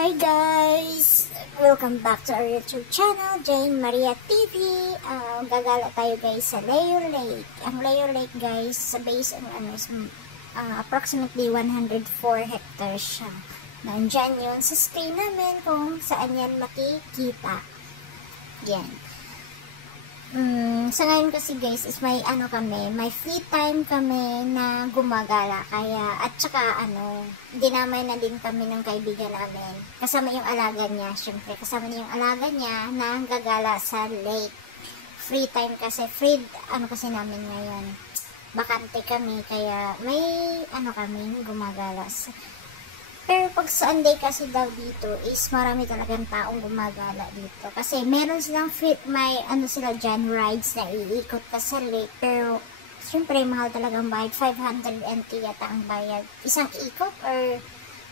Hi guys! Welcome back to our YouTube channel, Jane Maria TV. Gagala tayo guys sa Layo Lake. Ang Layo Lake guys, sa base is approximately 104 hectares siya. Nandyan yun sa stay namin kung saan yan makikita. Yan. Sa ngayon kasi guys is may may free time kami na gumagala, kaya at saka dinamay na din kami ng kaibigan namin, kasama yung alaga niya. Syempre kasama niya yung alaga niya na gagala sa lake. Free time kasi, kasi namin ngayon, bakante kami, kaya may kami gumagala. Pero pag Sunday kasi daw dito is marami talagang taong gumagala dito. Kasi meron silang may sila dyan rides na iikot ka sa lake. Pero syempre mahal talagang bayad. 500 NT yata ang bayad. Isang ikot or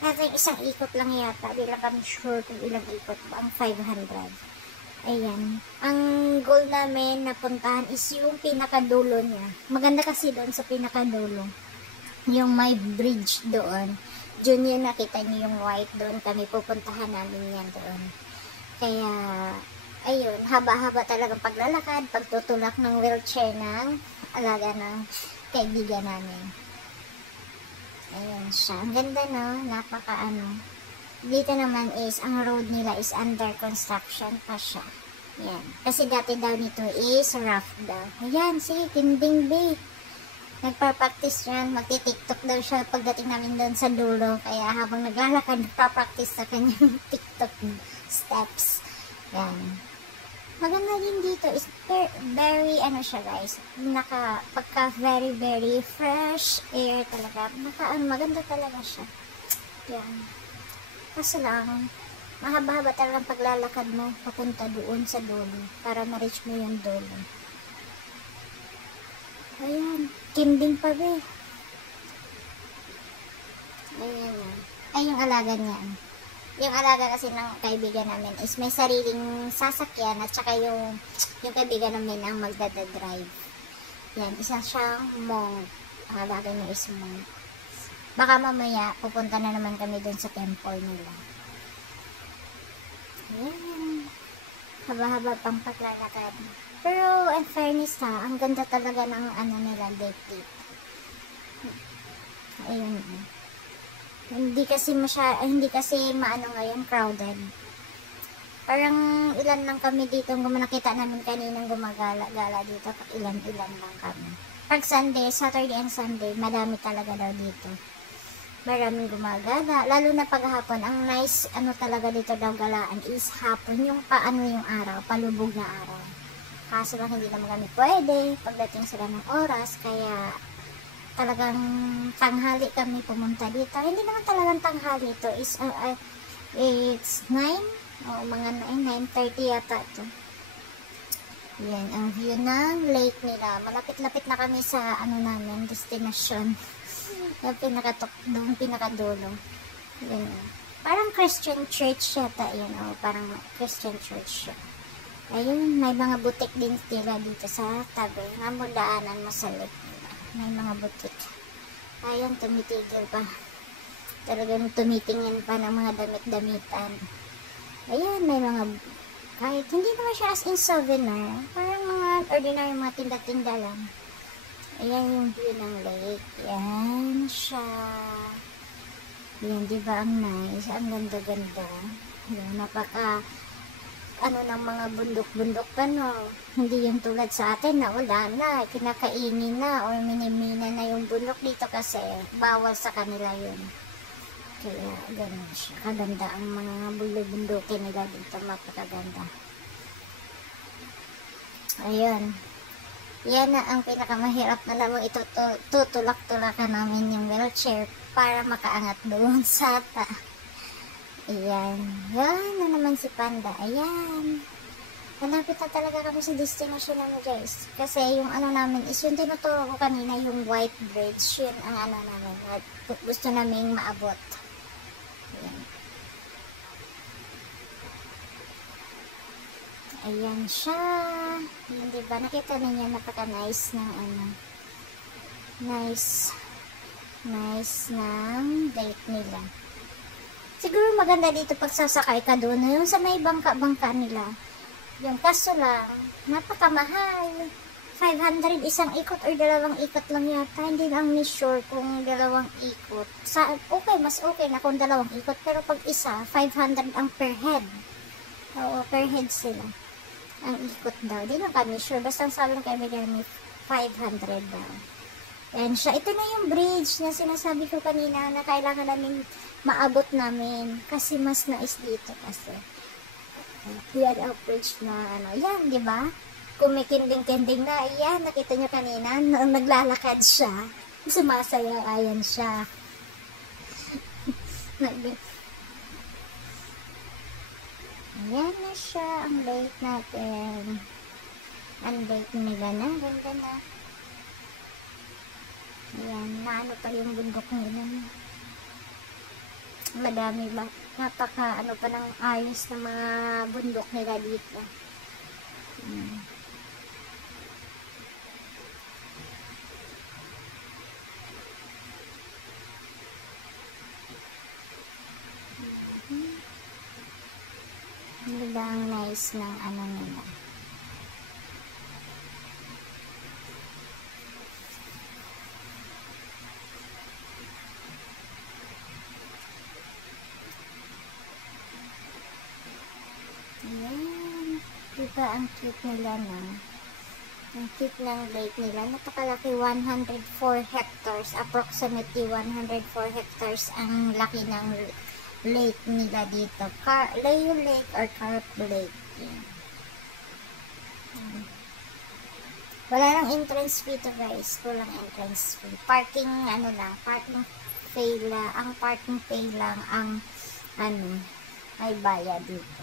natin isang ikot lang yata. Di lang kami sure kung ilang ikot ba ang 500. Ayan. Ang goal namin na puntahan is yung pinakadulo niya. Maganda kasi doon sa pinakadulo. Yung may bridge doon. Doon yun, nakita niyo yung white, doon kami pupuntahan namin yan doon. Kaya, ayun, haba-haba talagang paglalakad, pagtutulak ng wheelchair ng alaga ng kaibigan namin. Ayun siya. Ang ganda, no? Napaka Dito naman is, ang road nila is under construction pa siya. Yan. Kasi dati daw nito is rough daw. Ayan, si Tinding Bay. Nagpa-practice yan, magti-tiktok daw siya pagdating namin doon sa dulo, kaya habang naglalakad, nagpa-practice sa kanyang tiktok steps. Yan. Maganda din dito is very, siya guys, pagka very fresh air talaga, maganda talaga siya. Yan. Kaso lang, mahaba-haba talagang paglalakad mo, papunta doon sa dulo, para ma-reach mo yung dulo. Ayan, kinding pa ba. Ayan. Ay, yung alaga niya. Yung alaga kasi ng kaibigan namin is may sariling sasakyan at saka yung kaibigan namin ang magdadadrive. Yan, isa siyang monk. Ang alaga niya is monk. Baka mamaya, pupunta na naman kami dun sa temple nila. Ayan. Haba-haba pang paglalakad. Pero, in fairness ang ganda talaga ng nila, date. Ayun. Hindi kasi ngayon crowded. Parang ilan lang kami dito, nakita namin kaninang gumagala-gala dito, ilan lang kami. Pag Saturday and Sunday, madami talaga daw dito. Maraming gumagala, lalo na paghapon. Ang nice, talaga dito daw galaan is hapon, yung yung araw, palubog na araw. Kaso lang hindi naman kami pwede pagdating sila ng oras, kaya talagang tanghali kami pumunta dito. Hindi naman talagang tanghali ito, is it's 9 o mga 9:30 yata ito. Yan ang view ng lake nila. Malapit-lapit na kami sa namin, destination. Yung pinakadulo. Yan. Parang Christian church yata yun, parang Christian church siya. Ayun, may mga butik din sila dito sa tabi. Nga mo daanan mo sa lake nila. May mga butik. Ayun, tumitigil pa. Talagang tumitingin pa ng mga damit-damitan. Ayun, may mga, kahit hindi naman siya as in souvenir. Parang mga ordinary mga tinda-tinda lang. Ayan yung view ng lake. Yan siya. Yan, diba ang nice? Ang ganda-ganda. Yan, napaka ng mga bundok-bundok pa, no? Hindi yung tulad sa atin na wala na, kinakainin na or minimina na yung bundok dito kasi bawal sa kanila yun. Kaya ganun siya. Kaganda ang mga bundok-bundokin nila dito, mapakaganda. Ayun. Yan na ang pinakamahirap na lamang tutulak-tulakan namin yung wheelchair para makaangat doon sa ayan. Yan na naman si Panda. Ayan. Malapit na talaga kami sa destination namin guys. Kasi yung namin is yung tinuturo ko kanina, yung white bridge. Yun ang namin. At gusto namin maabot. Ayan. Ayan siya. Ayan, diba? Nakita niya napaka-nice ng nice ng date nila. Siguro maganda dito pag sasakay ka doon, yung sa may bangka-bangka nila. Yung kaso lang, napakamahal. 500 isang ikot or dalawang ikot lang yata. Hindi lang ni sure kung dalawang ikot. Okay, mas okay na kung dalawang ikot. Pero pag isa, 500 ang per head. Oo, per head sila. Ang ikot daw. Di lang kami sure. Basta ang sabi ng kaibigan may 500 daw. Yan siya. Ito na yung bridge na sinasabi ko kanina na kailangan namin maabot namin. Kasi mas nais dito kasi. Yan ang bridge na ano. Yan, di ba? Kumikinding-kinding na, ayan, nakita nyo kanina, naglalakad siya, sumasaya, ayan siya. Ayan na siya, ang lake natin. Ang lake nila na, ganda na. Ayan, naano pa yung bundok nila. Madami ba? Napaka, ano pa ng ayos na mga bundok nila dito. Ang nice ng ano nila. Ayan. Diba ang cute nila na? Ang cute ng lake nila. Napakalaki, 104 hectares. Approximately 104 hectares ang laki ng lake nila dito. Layo Lake or Carp Lake. Yan. Wala lang entrance fee to guys. Walang entrance fee. Parking, ano lang, parking pay lang. Ang parking pay lang ang, ano, may bayad dito.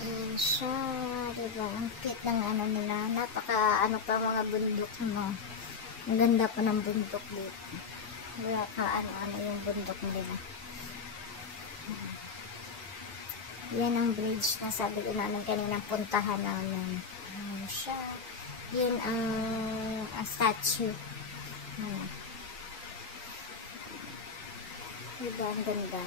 Ayan siya, diba? Ang cute ng ano nila. Napaka, ano pa mga bundok mo. Ang ganda pa ng bundok dito. Wala ka ano-ano yung bundok nila. Yan ang bridge na sabi ko namin kanina puntahan namin. Ayan siya. Yun ang statue. Diba ang ganda.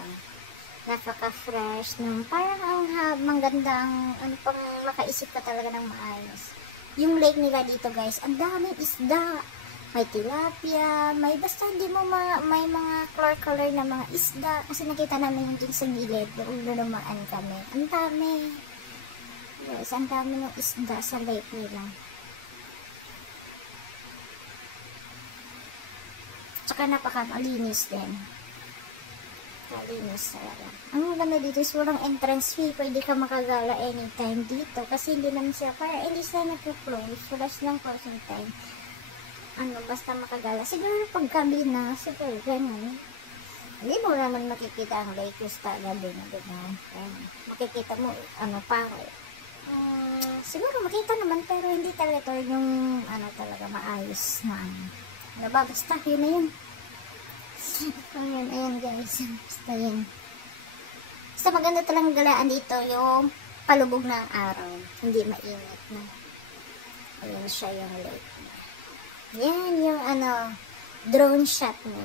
Napaka-fresh. Parang ang gandang ano pang makaisip ka talaga ng maayos. Yung lake nila dito guys, ang daming isda. May tilapia, may basta hindi mo may mga color na mga isda. Kasi nakita namin yung dun sa gilid, doon lumaan kami. Ang dami. Yes, ang dami ng isda sa lake nila. Tsaka napaka-malinis din. Malinis talaga. Ang maganda dito is walang entrance fee. Pwede ka makagala anytime dito. Kasi hindi naman siya, para hindi sila nag-close. Wala silang closing time. Ano, basta makagala. Siguro pag gabi na, siguro ganun. Hindi mo naman makikita ang lake sa gabi na, diba? Makikita mo, ano, siguro makita naman, pero hindi talaga ito yung, ano, talaga maayos na, ano ba, basta, yun na yun. Ayan guys, basta yun. Basta maganda talagang galaan dito, yung palubog ng araw. Hindi mainit na. Ayan siya yung lake. Yan yung ano, drone shot mo.